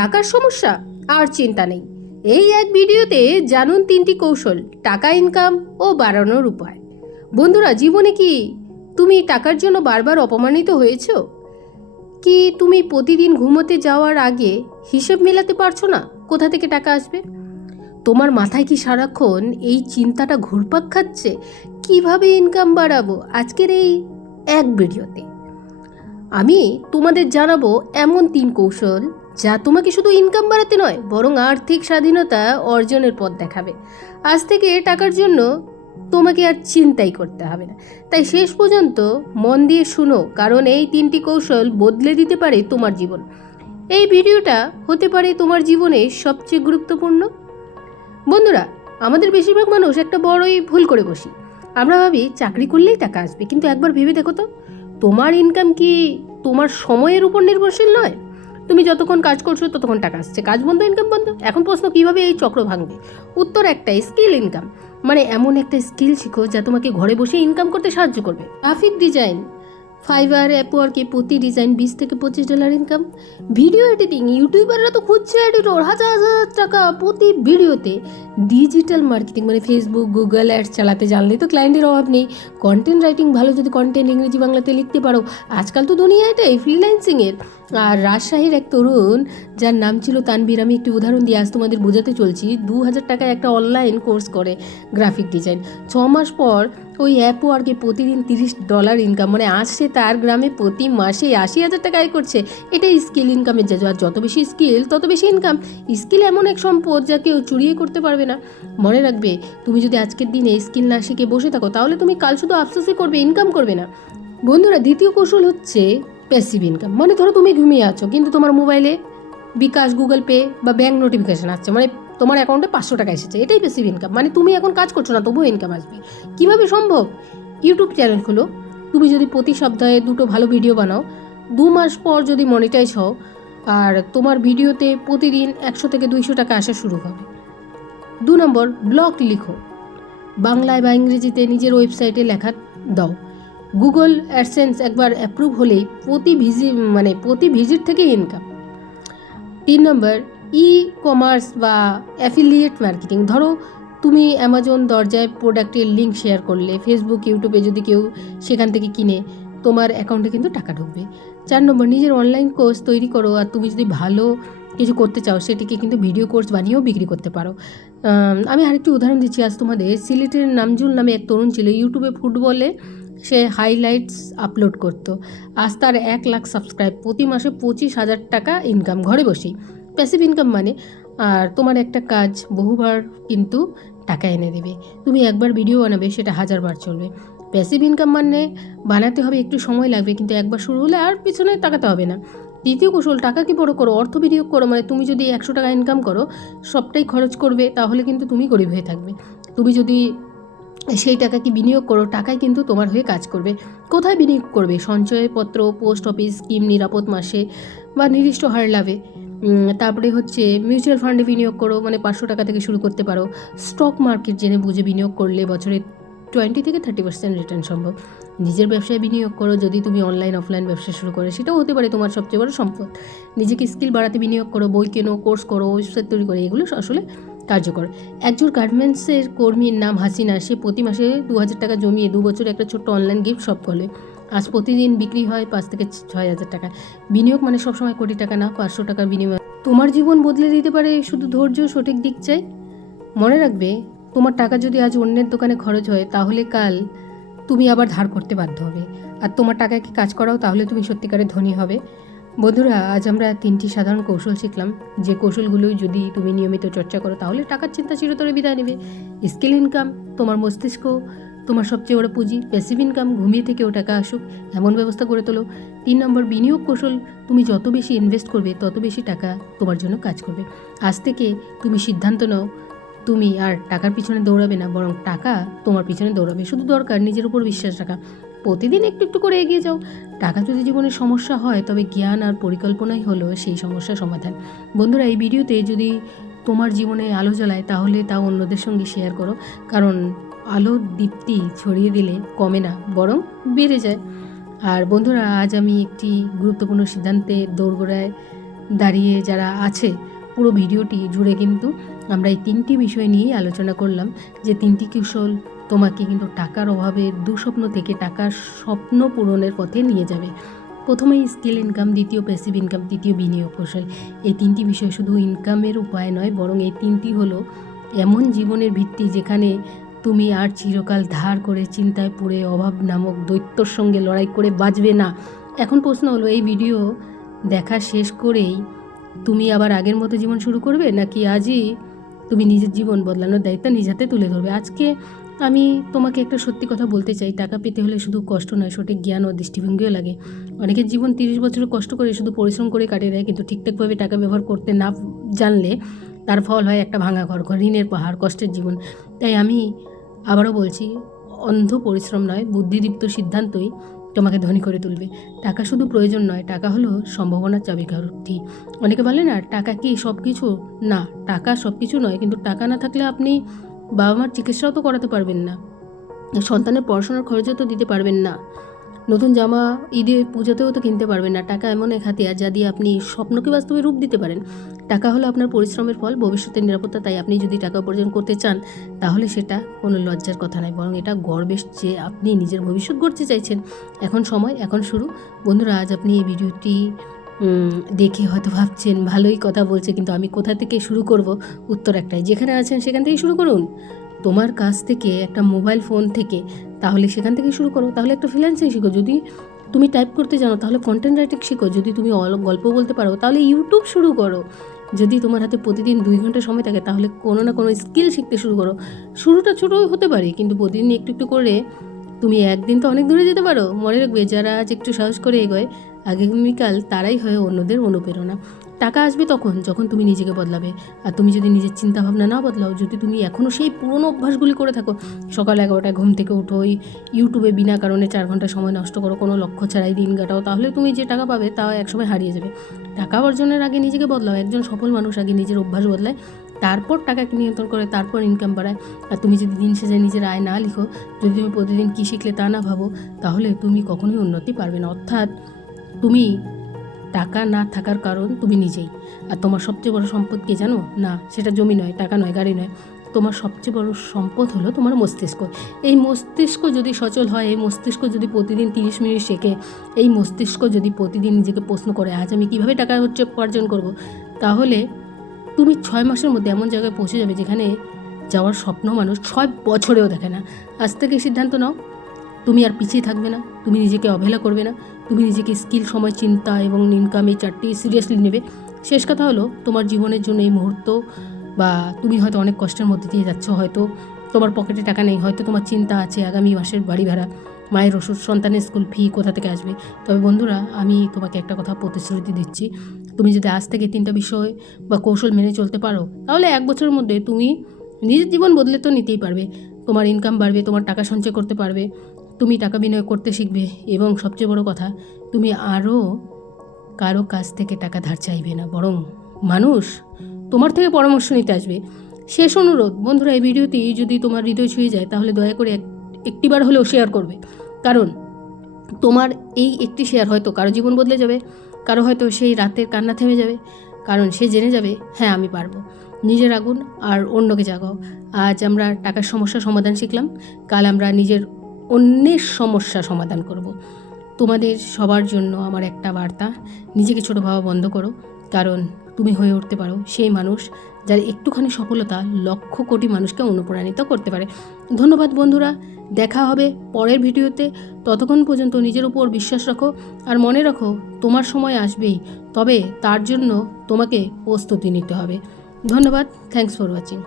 টাকার সমস্যা? আর চিন্তা নেই। এই এক ভিডিওতে জানুন 3টি কৌশল টাকা ইনকাম ও বাড়ানোর উপায়। বন্ধুরা, জীবনে কি তুমি টাকার জন্য বারবার অপমানিত হয়েছো? কি তুমি প্রতিদিন ঘুমোতে যাওয়ার আগে হিসেব মেলাতে পারছো না কোথা থেকে টাকা আসবে? তোমার মাথায় কি সারাক্ষণ এই চিন্তাটা ঘুরপাক খাচ্ছে কিভাবে ইনকাম বাড়াবো? আজকের এই এক ভিডিওতে আমি তোমাদের জানাবো এমন 3 কৌশল যা তোমাকে শুধু ইনকাম বাড়াতে নয়, বরং আর্থিক স্বাধীনতা অর্জনের পথ দেখাবে। আজ থেকে টাকার জন্য তোমাকে আর চিন্তাই করতে হবে না। তাই শেষ পর্যন্ত মন দিয়ে শুনো, কারণ এই 3টি কৌশল বদলে দিতে পারে তোমার জীবন। এই ভিডিওটা হতে পারে তোমার জীবনে সবচেয়ে গুরুত্বপূর্ণ। বন্ধুরা, আমাদের বেশিরভাগ মানুষ একটা বড়ই ভুল করে বসি। আমরা ভাবি চাকরি করলেই টাকা আসবে, কিন্তু একবার ভেবে দেখো তো, তোমার ইনকাম কি তোমার সময়ের উপর নির্ভরশীল নয়? তুমি যতক্ষণ কাজ করছো ততক্ষণ টাকা আসছে, কাজ বন্ধ ইনকাম বন্ধ। এখন প্রশ্ন, কিভাবে এই চক্র ভাঙবে? উত্তর একটাই, স্কিল ইনকাম। মানে এমন একটা স্কিল শিখো যা তোমাকে ঘরে বসে ইনকাম করতে সাহায্য করবে। গ্রাফিক ডিজাইন, ফাইবার, অ্যাপওয়ার্কে প্রতি ডিজাইন $20 থেকে $25 ইনকাম। ভিডিও এডিটিং, ইউটিউবাররা তো খুঁজছে এডিটর, হাজার হাজার টাকা প্রতি ভিডিওতে। ডিজিটাল মার্কেটিং, মানে ফেসবুক, গুগল অ্যাডস চালাতে জানলে তো ক্লায়েন্টের অভাব নেই। কন্টেন্ট রাইটিং, ভালো যদি কন্টেন্ট ইংরেজি বাংলাতে লিখতে পারো, আজকাল তো দুনিয়া এটাই ফ্রিল্যান্সিংয়ের। আর রাজশাহীর এক তরুণ, যার নাম ছিল তানবীর, আমি একটি উদাহরণ দিয়ে আজ তোমাদের বোঝাতে চলছি। 2000 টাকায় একটা অনলাইন কোর্স করে গ্রাফিক ডিজাইন। 6 মাস পর ওই অ্যাপওয়ার্কে প্রতিদিন $30 ইনকাম। মানে আসছে তার গ্রামে প্রতি মাসে 80,000 টাকা আয় করছে। এটাই স্কিল ইনকামের আর যত বেশি স্কিল তত বেশি ইনকাম। স্কিল এমন এক সম্পদ যা কেউ চুরিয়ে করতে পারবে না। মনে রাখবে, তুমি যদি আজকের দিনে স্কিল না শিখে বসে থাকো, তাহলে তুমি কাল শুধু আফসোসই করবে, ইনকাম করবে না। বন্ধুরা, দ্বিতীয় কৌশল হচ্ছে প্যাসিভ ইনকাম। মানে ধরো তুমি ঘুমিয়ে আছো, কিন্তু তোমার মোবাইলে বিকাশ, গুগল পে বা ব্যাঙ্ক নোটিফিকেশান আসছে, মানে তোমার অ্যাকাউন্টে 500 টাকা এসেছে। এটাই প্যাসিভ ইনকাম। মানে তুমি এখন কাজ করছো না, তবুও ইনকাম আসবে। কীভাবে সম্ভব? ইউটিউব চ্যানেল খুলো। তুমি যদি প্রতি সপ্তাহে 2টো ভালো ভিডিও বানাও, 2 মাস পর যদি মনিটাইজ হও, আর তোমার ভিডিওতে প্রতিদিন 100 থেকে 200 টাকা আসা শুরু হবে। 2 নম্বর, ব্লগ লিখো। বাংলায় বা ইংরেজিতে নিজের ওয়েবসাইটে লেখা দাও। গুগল অ্যাডসেন্স একবার অ্যাপ্রুভ হলেই প্রতি ভিজিট থেকে ইনকাম। 3 নম্বর, ই কমার্স বা অ্যাফিলিয়েট মার্কেটিং। ধরো তুমি অ্যামাজন দরজায় প্রোডাক্টের লিঙ্ক শেয়ার করলে, ফেসবুক, ইউটিউবে যদি কেউ সেখান থেকে কিনে, তোমার অ্যাকাউন্টে কিন্তু টাকা ঢুকবে। 4 নম্বর, নিজের অনলাইন কোর্স তৈরি করো। আর তুমি যদি ভালো কিছু করতে চাও, সেটিকে কিন্তু ভিডিও কোর্স বানিয়েও বিক্রি করতে পারো। আমি আরেকটি উদাহরণ দিচ্ছি আজ তোমাদের। সিলেটের নামজুল নামে এক তরুণ ছিল, ইউটিউবে ফুটবলে সে হাইলাইটস আপলোড করতো। আজ তার 1 লাখ সাবস্ক্রাইব, প্রতি মাসে 25,000 টাকা ইনকাম ঘরে বসেই। প্যাসিভ ইনকাম মানে, আর তোমার একটা কাজ বহুবার কিন্তু টাকা এনে দেবে। তুমি একবার ভিডিও বানাবে, সেটা 1000 বার চলবে। প্যাসিভ ইনকাম মানে বানাতে হবে, একটু সময় লাগবে, কিন্তু একবার শুরু হলে আর পিছনে তাকাতে হবে না। দ্বিতীয় কৌশল, টাকাকে বড় করো, অর্থ বিনিয়োগ করো। মানে তুমি যদি 100 টাকা ইনকাম করো, সবটাই খরচ করবে, তাহলে কিন্তু তুমি গরিব হয়ে থাকবে। তুমি যদি সেই টাকাকে বিনিয়োগ করো, টাকাই কিন্তু তোমার হয়ে কাজ করবে। কোথায় বিনিয়োগ করবে? সঞ্চয়পত্র, পোস্ট অফিস, স্কিম, নিরাপদ মাসে বা নির্দিষ্ট হার লাভে। তারপরে হচ্ছে মিউচুয়াল ফান্ডে বিনিয়োগ করো, মানে 500 টাকা থেকে শুরু করতে পারো। স্টক মার্কেট জেনে বুঝে বিনিয়োগ করলে বছরে 20 থেকে 30% রিটার্ন সম্ভব। নিজের ব্যবসায় বিনিয়োগ করো, যদি তুমি অনলাইন অফলাইন ব্যবসা শুরু করো, সেটাও হতে পারে তোমার সবচেয়ে বড় সম্পদ। নিজেকে স্কিল বাড়াতে বিনিয়োগ করো, বই কেনো, কোর্স করো, ওয়েবসাইট তৈরি করো, এগুলো আসলে কার্যকর। একজন গার্মেন্টসের কর্মীর নাম হাসিনা, সে প্রতি মাসে 2000 টাকা জমিয়ে 2 বছরে একটা ছোট্ট অনলাইন গিফট শপ করলে। আজ প্রতিদিন বিক্রি হয় 5 থেকে 6,000 টাকা। বিনিয়োগ মানে সবসময় কোটি টাকা না, 500 টাকার বিনিময় তোমার জীবন বদলে দিতে পারে। শুধু ধৈর্য, সঠিক দিক চাই। মনে রাখবে, তোমার টাকা যদি আজ অন্যের দোকানে খরচ হয়, তাহলে কাল তুমি আবার ধার করতে বাধ্য হবে। আর তোমার টাকায় কি কাজ করাও, তাহলে তুমি সত্যিকারের ধনী হবে। বন্ধুরা, আজ আমরা 3টি সাধারণ কৌশল শিখলাম, যে কৌশলগুলো যদি তুমি নিয়মিত চর্চা করো, তাহলে টাকার চিন্তা চিরতরে বিদায় নেবে। স্কিল ইনকাম, তোমার মস্তিষ্ক তোমার সবচেয়ে বড় পুঁজি। প্যাসিভ ইনকাম, ঘুমিয়ে থেকেও টাকা আসুক এমন ব্যবস্থা করে তোলো। 3 নম্বর, বিনিয়োগ কৌশল, তুমি যত বেশি ইনভেস্ট করবে, তত বেশি টাকা তোমার জন্য কাজ করবে। আজ থেকে তুমি সিদ্ধান্ত নাও, তুমি আর টাকার পিছনে দৌড়াবে না, বরং টাকা তোমার পিছনে দৌড়াবে। শুধু দরকার নিজের উপর বিশ্বাস রাখা। প্রতিদিন একটু একটু করে এগিয়ে যাও। টাকা যদি জীবনের সমস্যা হয়, তবে জ্ঞান আর পরিকল্পনাই হলো সেই সমস্যার সমাধান। বন্ধুরা, এই ভিডিওতে যদি তোমার জীবনে আলো জ্বলায়, তাহলে তা অন্যদের সঙ্গে শেয়ার করো, কারণ আলোর দীপ্তি ছড়িয়ে দিলে কমে না, বরং বেড়ে যায়। আর বন্ধুরা, আজ আমি একটি গুরুত্বপূর্ণ সিদ্ধান্তে দোরগোড়ায় দাঁড়িয়ে যারা আছে, পুরো ভিডিওটি জুড়ে কিন্তু আমরা এই 3টি বিষয় নিয়েই আলোচনা করলাম, যে 3টি কৌশল তোমাকে কিন্তু টাকার অভাবের দুঃস্বপ্ন থেকে টাকার স্বপ্ন পূরণের পথে নিয়ে যাবে। প্রথমেই স্কিল ইনকাম, দ্বিতীয় প্যাসিভ ইনকাম, তৃতীয় বিনিয়োগ কৌশল। এই 3টি বিষয় শুধু ইনকামের উপায় নয়, বরং এই 3টি হলো এমন জীবনের ভিত্তি যেখানে তুমি আর চিরকাল ধার করে চিন্তায় পড়ে অভাব নামক দৈত্যর সঙ্গে লড়াই করে বাঁচবে না। এখন প্রশ্ন হলো, এই ভিডিও দেখা শেষ করেই তুমি আবার আগের মতো জীবন শুরু করবে, নাকি আজই তুমি নিজের জীবন বদলানোর দায়িত্ব নিজ হাতে তুলে ধরবে? আজকে আমি তোমাকে একটা সত্যি কথা বলতে চাই, টাকা পেতে হলে শুধু কষ্ট নয়, সঠিক জ্ঞান ও দৃষ্টিভঙ্গিও লাগে। অনেকের জীবন 30 বছর কষ্ট করে শুধু পরিশ্রম করে কাটিয়ে দেয়, কিন্তু ঠিকঠাকভাবে টাকা ব্যবহার করতে না জানলে তার ফল হয় একটা ভাঙা ঘর, ঋণের পাহাড়, কষ্টের জীবন। তাই আমি আবারও বলছি, অন্ধ পরিশ্রম নয়, বুদ্ধিদীপ্ত সিদ্ধান্তই তোমাকে ধনী করে তুলবে। টাকা শুধু প্রয়োজন নয়, টাকা হলো সম্ভাবনার চাবিকাঠি। অনেকে বলে না, টাকা কি সব কিছু? না, টাকা সব কিছু নয়, কিন্তু টাকা না থাকলে আপনি বাবা মার চিকিৎসাও তো করাতে পারবেন না, সন্তানের পড়াশোনার খরচও তো দিতে পারবেন না, নতুন জামা ঈদে পুজোতেও তো কিনতে পারবেন না। টাকা এমন এক হাতিয়ার যা দিয়ে আপনি স্বপ্নকে বাস্তবে রূপ দিতে পারেন। টাকা হলো আপনার পরিশ্রমের ফল, ভবিষ্যতের নিরাপত্তা। তাই আপনি যদি টাকা উপার্জন করতে চান, তাহলে সেটা কোনো লজ্জার কথা নয়, বরং এটা গর্বের যে আপনি নিজের ভবিষ্যৎ গড়তে চাইছেন। এখন সময়, এখন শুরু। বন্ধুরা, আজ আপনি এই ভিডিওটি দেখে হয়তো ভাবছেন ভালোই কথা বলছে, কিন্তু আমি কোথা থেকে শুরু করব? উত্তর একটাই, যেখানে আছেন সেখান থেকেই শুরু করুন। তোমার কাছ থেকে একটা মোবাইল ফোন থেকে, তাহলে সেখান থেকে শুরু করো। তাহলে একটা ফ্রিল্যান্সিং শিখো, যদি তুমি টাইপ করতে জানো তাহলে কন্টেন্ট রাইটিং শিখো, যদি তুমি গল্প বলতে পারো তাহলে ইউটিউব শুরু করো, যদি তোমার হাতে প্রতিদিন 2 ঘন্টা সময় থাকে তাহলে কোনো না কোনো স্কিল শিখতে শুরু করো। শুরুটা ছোটো হতে পারে, কিন্তু প্রতিদিন একটু একটু করে তুমি একদিন তো অনেক দূরে যেতে পারো। মনে রাখবে, যারা আজ একটু সাহস করে এগোয়, আগামীকাল তারাই হয় অন্যদের অনুপ্রেরণা। টাকা আসবে তখন যখন তুমি নিজেকে বদলাবে। আর তুমি যদি নিজের চিন্তাভাবনা না বদলাও, যদি তুমি এখনও সেই পুরনো অভ্যাসগুলি করে থাকো, সকাল 11টায় ঘুম থেকে উঠো, ইউটিউবে বিনা কারণে 4 ঘন্টা সময় নষ্ট করো, কোনো লক্ষ্য ছাড়াই দিন কাটাও, তাহলে তুমি যে টাকা পাবে তা একসময় হারিয়ে যাবে। টাকা অর্জনের আগে নিজেকে বদলাও। একজন সফল মানুষ আগে নিজের অভ্যাস বদলায়, তারপর টাকাকে নিয়ন্ত্রণ করে, তারপর ইনকাম বাড়ায়। আর তুমি যদি দিন শেষে নিজের আয় না লিখো, যদি তুমি প্রতিদিন কী শিখলে তা না ভাবো, তাহলে তুমি কখনোই উন্নতি পারবে না। অর্থাৎ তুমি টাকা না থাকার কারণ তুমি নিজেই। আর তোমার সবচেয়ে বড় সম্পদ কি জানো? না, সেটা জমি নয়, টাকা নয়, গাড়ি নয়। তোমার সবচেয়ে বড় সম্পদ হলো তোমার মস্তিষ্ক। এই মস্তিষ্ক যদি সচল হয়, এই মস্তিষ্ক যদি প্রতিদিন 30 মিনিট শেখে, এই মস্তিষ্ক যদি প্রতিদিন নিজেকে প্রশ্ন করে আজ আমি কীভাবে টাকা উপার্জন করব, তাহলে তুমি 6 মাসের মধ্যে এমন জায়গায় পৌঁছে যাবে যেখানে যাওয়ার স্বপ্ন মানুষ 6 বছরেও দেখে না। আজ থেকে সিদ্ধান্ত নাও, তুমি আর পিছিয়ে থাকবে না, তুমি নিজেকে অবহেলা করবে না, তুমি নিজেকে স্কিল, সময়, চিন্তা এবং ইনকাম, এই 4টি সিরিয়াসলি নেবে। শেষ কথা হলো, তোমার জীবনের জন্য এই মুহূর্ত, বা তুমি হয়তো অনেক কষ্টের মধ্যে দিয়ে যাচ্ছ, হয়তো তোমার পকেটে টাকা নেই, হয়তো তোমার চিন্তা আছে আগামী মাসের বাড়ি ভাড়া, মায়ের ওষুধ, সন্তানের স্কুল ফি কোথা থেকে আসবে। তবে বন্ধুরা, আমি তোমাকে একটা কথা প্রতিশ্রুতি দিচ্ছি, তুমি যদি আজ থেকে 3টা বিষয় বা কৌশল মেনে চলতে পারো, তাহলে 1 বছরের মধ্যে তুমি নিজের জীবন বদলে তো নিতেই পারবে। তোমার ইনকাম বাড়বে, তোমার টাকা সঞ্চয় করতে পারবে, তুমি টাকা বিনিয়োগ করতে শিখবে, এবং সবচেয়ে বড় কথা, তুমি আরও কারো কাছ থেকে টাকা ধার চাইবে না, বরং মানুষ তোমার থেকে পরামর্শ নিতে আসবে। শেষ অনুরোধ বন্ধুরা, এই ভিডিওটি যদি তোমার হৃদয় ছুঁয়ে যায়, তাহলে দয়া করে একটিবার হলেও শেয়ার করবে, কারণ তোমার এই একটি শেয়ার হয়তো কারো জীবন বদলে যাবে, কারো হয়তো সেই রাতের কান্না থেমে যাবে, কারণ সে জেনে যাবে হ্যাঁ আমি পারবো। নিজের আগুন আর অন্যকে জাগাও। আজ আমরা টাকার সমস্যা সমাধান শিখলাম, কাল আমরা নিজের অন্যের সমস্যা সমাধান করব। তোমাদের সবার জন্য আমার একটা বার্তা, নিজেকে ছোটো ভাবা বন্ধ করো, কারণ তুমি হয়ে উঠতে পারো সেই মানুষ যার একটুখানি সফলতা লক্ষ কোটি মানুষকে অনুপ্রাণিত করতে পারে। ধন্যবাদ বন্ধুরা, দেখা হবে পরের ভিডিওতে। ততক্ষণ পর্যন্ত নিজের উপর বিশ্বাস রাখো, আর মনে রাখো তোমার সময় আসবেই, তবে তার জন্য তোমাকে প্রস্তুতি নিতে হবে। ধন্যবাদ, থ্যাঙ্কস ফর ওয়াচিং।